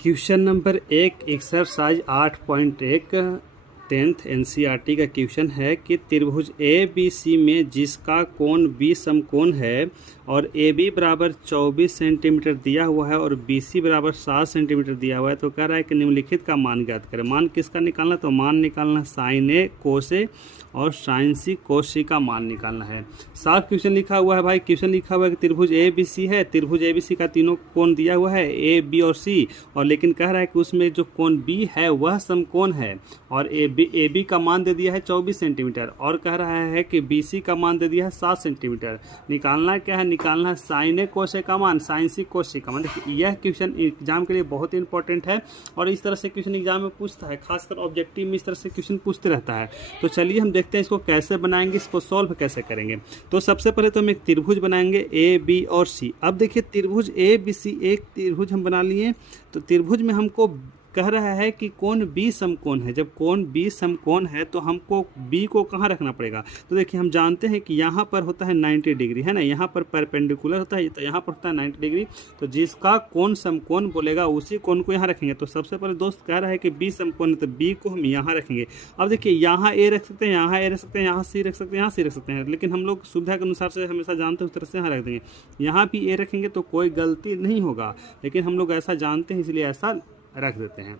Question number 1 exercise 8.1 10th NCERT का question है कि त्रिभुज ए बी सी में जिसका कोण बी समकोण है और ए बी बराबर 24 सेंटीमीटर दिया हुआ है और बी सी बराबर 7 सेंटीमीटर दिया हुआ है, तो कह रहा है कि निम्नलिखित का मान ज्ञात करें। मान किसका निकालना, तो मान निकालना साइन ए कोस ए और साइन सी कोस सी का मान निकालना है। साफ क्वेश्चन लिखा हुआ है भाई, क्वेश्चन लिखा हुआ है कि त्रिभुज ए बी सी है, त्रिभुज ए बी सी का तीनों कोण दिया हुआ है ए बी और सी, और लेकिन कह रहा है कि उसमें जो कोण बी है वह समकोण है और ए बी का मान दे दिया है 24 सेंटीमीटर और कह रहा है कि बी सी का मान दे दिया है 7 सेंटीमीटर। निकालना क्या है, निकालना है साइन ए कोस ए का मान, साइन सी कोस सी का मान। देखिए यह क्वेश्चन एग्जाम के लिए बहुत इंपॉर्टेंट है और इस तरह से क्वेश्चन एग्जाम में पूछता है, खासकर ऑब्जेक्टिव में इस तरह से क्वेश्चन पूछते रहता है। तो चलिए हम देखते हैं इसको कैसे बनाएंगे, इसको सॉल्व कैसे करेंगे। तो सबसे पहले तो हम एक त्रिभुज बनाएंगे ए बी और सी। अब देखिए त्रिभुज ए बी सी एक त्रिभुज हम बना लिए, तो त्रिभुज में हमको कह रहा है कि कोण बी समकोण है। जब कोण बी समकोण है तो हमको बी को कहाँ रखना पड़ेगा, तो देखिए हम जानते हैं कि यहाँ पर होता है 90 डिग्री है ना, यहाँ पर परपेंडिकुलर होता है तो यहाँ पर होता है 90 डिग्री। तो जिसका कोण समकोण बोलेगा उसी कोण को यहाँ रखेंगे। तो सबसे पहले दोस्त कह रहा है कि बी समकोण है तो बी को हम यहाँ रखेंगे। अब देखिए यहाँ ए रख सकते हैं, यहाँ ए रख सकते हैं, यहाँ सी रख सकते हैं, यहाँ सी रख सकते हैं, लेकिन हम लोग सुविधा के अनुसार से हमेशा जानते हैं उस तरह से यहाँ रख देंगे। यहाँ भी ए रखेंगे तो कोई गलती नहीं होगा, लेकिन हम लोग ऐसा जानते हैं इसलिए ऐसा रख देते हैं।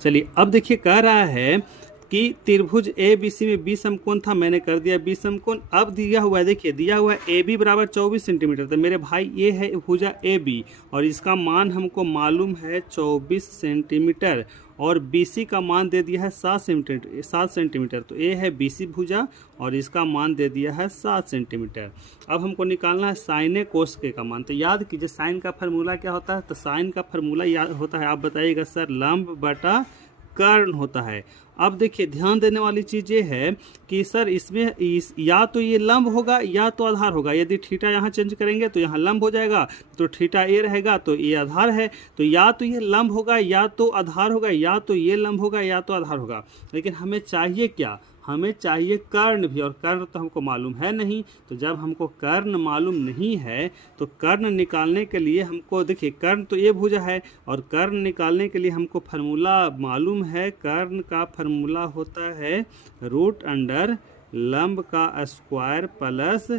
चलिए अब देखिए कह रहा है कि त्रिभुज ए बी सी में बी समकोण था, मैंने कर दिया बी समकोण। अब दिया हुआ है, देखिए दिया हुआ है ए बी बराबर 24 सेंटीमीटर। तो मेरे भाई ये है भुजा ए बी और इसका मान हमको मालूम है 24 सेंटीमीटर और बी सी का मान दे दिया है 7 सेंटीमीटर। तो ये है बी सी भुजा और इसका मान दे दिया है 7 सेंटीमीटर। अब हमको निकालना है साइन ए कोस के का मान। तो याद कीजिए साइन का फार्मूला क्या होता है, तो साइन का फार्मूला याद होता है, आप बताइएगा सर, लंब बटा कर्ण होता है। अब देखिए ध्यान देने वाली चीज़ ये है कि सर इसमें या तो ये लंब होगा या तो आधार होगा। यदि थीटा यहाँ चेंज करेंगे तो यहाँ लंब हो जाएगा, तो थीटा ए रहेगा तो ये आधार है। तो या तो ये लंब होगा या तो आधार होगा, या तो ये लंब होगा या तो आधार होगा। लेकिन हमें चाहिए क्या, हमें चाहिए कर्ण भी, और कर्ण तो हमको मालूम है नहीं। तो जब हमको कर्ण मालूम नहीं है तो कर्ण निकालने के लिए हमको, देखिए कर्ण तो ये भुजा है और कर्ण निकालने के लिए हमको फार्मूला मालूम है। कर्ण का फार्मूला होता है रूट अंडर लंब का स्क्वायर प्लस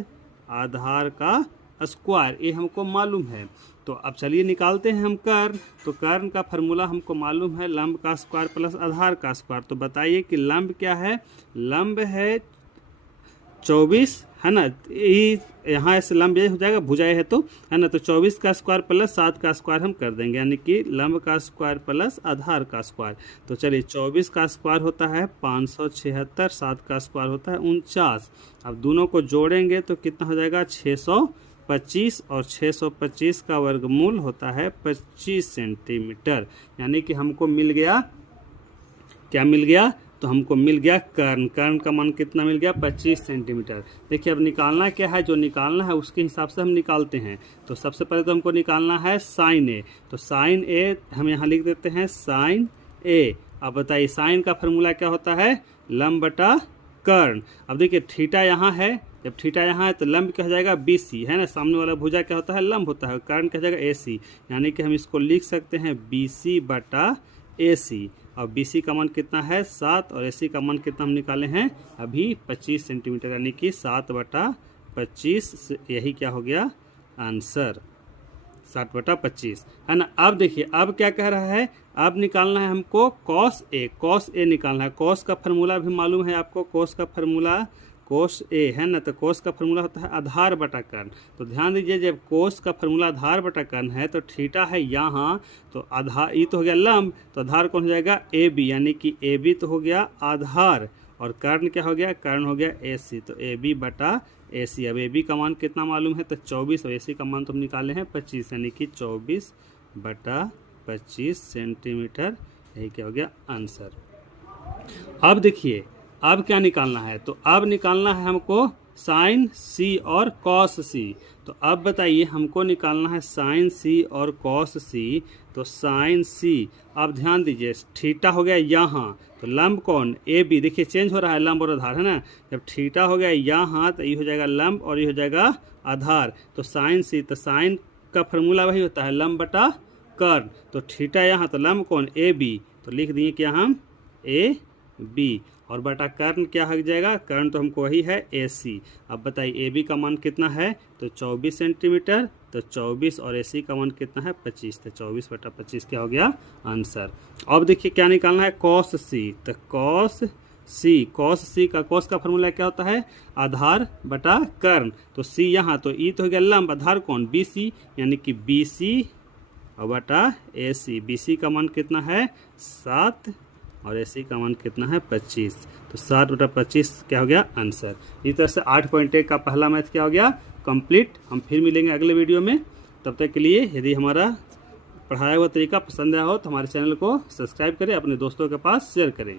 आधार का स्क्वायर, ये हमको मालूम है। तो अब चलिए निकालते हैं हम कर्ण। तो कर्ण का फार्मूला हमको मालूम है लंब का स्क्वायर प्लस आधार का स्क्वायर। तो बताइए कि लंब क्या है, लंब है 24 है ना, यहाँ से लंब ये हो जाएगा, भुजा है तो है ना, तो 24 का स्क्वायर प्लस 7 का स्क्वायर हम कर देंगे, यानी कि लंब का स्क्वायर प्लस आधार का स्क्वायर। तो चलिए 24 का स्क्वायर होता है 576, 7 का स्क्वायर होता है 49। अब दोनों को जोड़ेंगे तो कितना हो जाएगा 625 और 625 का वर्गमूल होता है 25 सेंटीमीटर। यानी कि हमको मिल गया, क्या मिल गया, तो हमको मिल गया कर्ण। कर्ण का मान कितना मिल गया 25 सेंटीमीटर। देखिए अब निकालना क्या है, जो निकालना है उसके हिसाब से हम निकालते हैं। तो सबसे पहले तो हमको निकालना है साइन ए। तो साइन ए हम यहाँ लिख देते हैं साइन ए। अब बताइए साइन का फार्मूला क्या होता है, लंब बटा कर्ण। अब देखिए थीटा यहाँ है, जब थीटा यहाँ है तो लंब क्या हो जाएगा बी सी है ना, सामने वाला भुजा क्या होता है लंब होता है, कर्ण क्या हो जाएगा ए सी। यानी कि हम इसको लिख सकते हैं बी सी बटा ए सी। और बी सी का मान कितना है 7 और ए सी का मान कितना हम निकाले हैं अभी 25 सेंटीमीटर, यानी कि 7/25, यही क्या हो गया आंसर 7/25 है ना। अब देखिए अब क्या कह रहा है, अब निकालना है हमको कॉस ए। कॉस ए निकालना है, कॉस का फार्मूला भी मालूम है आपको, कॉस का फार्मूला कोस ए है ना, तो कोस का फार्मूला होता है आधार बटा कर्ण। तो ध्यान दीजिए जब कोस का फार्मूला आधार बटा कर्ण है तो थीटा है यहाँ, तो आधार ये तो हो गया लंब, तो आधार कौन हो जाएगा ए बी, यानी कि ए बी तो हो गया आधार और कर्ण क्या हो गया, कर्ण हो गया ए सी। तो ए बी बटा ए सी। अब ए बी का मान कितना मालूम है, तो 24 और ए सी का मान तो हम निकाले हैं 25, यानी कि 24/25 सेंटीमीटर, यही क्या हो गया आंसर। अब देखिए अब क्या निकालना है, तो अब निकालना है हमको साइन सी और कॉस सी। तो अब बताइए हमको निकालना है साइन सी और कॉस सी। तो साइन सी, अब ध्यान दीजिए थीटा हो गया यहाँ, तो लंब कौन ए बी, देखिए चेंज हो रहा है लंब और आधार है ना। जब थीटा हो गया यहाँ तो ये हो जाएगा लंब और ये हो जाएगा आधार। तो साइन सी, तो साइन का फार्मूला वही होता है लंब बटा कर्ण, तो थीटा यहाँ तो लंब कोण ए बी, तो लिख दिए क्या हम ए बी, और बटा कर्ण क्या हो जाएगा, कर्ण तो हमको वही है ए सी। अब बताइए ए बी का मान कितना है, तो 24 सेंटीमीटर, तो 24 और ए सी का मान कितना है 25, तो 24/25 क्या हो गया आंसर। अब देखिए क्या निकालना है, कॉस सी, तो कॉस सी का कॉस का फॉर्मूला क्या होता है, आधार बटा कर्ण, तो सी यहाँ तो ई तो हो गया लंब, आधार कौन बी सी, यानी कि बी सी और बटा ए सी, बी सी का मान कितना है 7 और ए सी का मान कितना है 25, तो 7/25 क्या हो गया आंसर। इस तरह से 8.1 का पहला मैथ क्या हो गया कंप्लीट। हम फिर मिलेंगे अगले वीडियो में, तब तक के लिए यदि हमारा पढ़ाया हुआ तरीका पसंद आया हो तो हमारे चैनल को सब्सक्राइब करें, अपने दोस्तों के पास शेयर करें।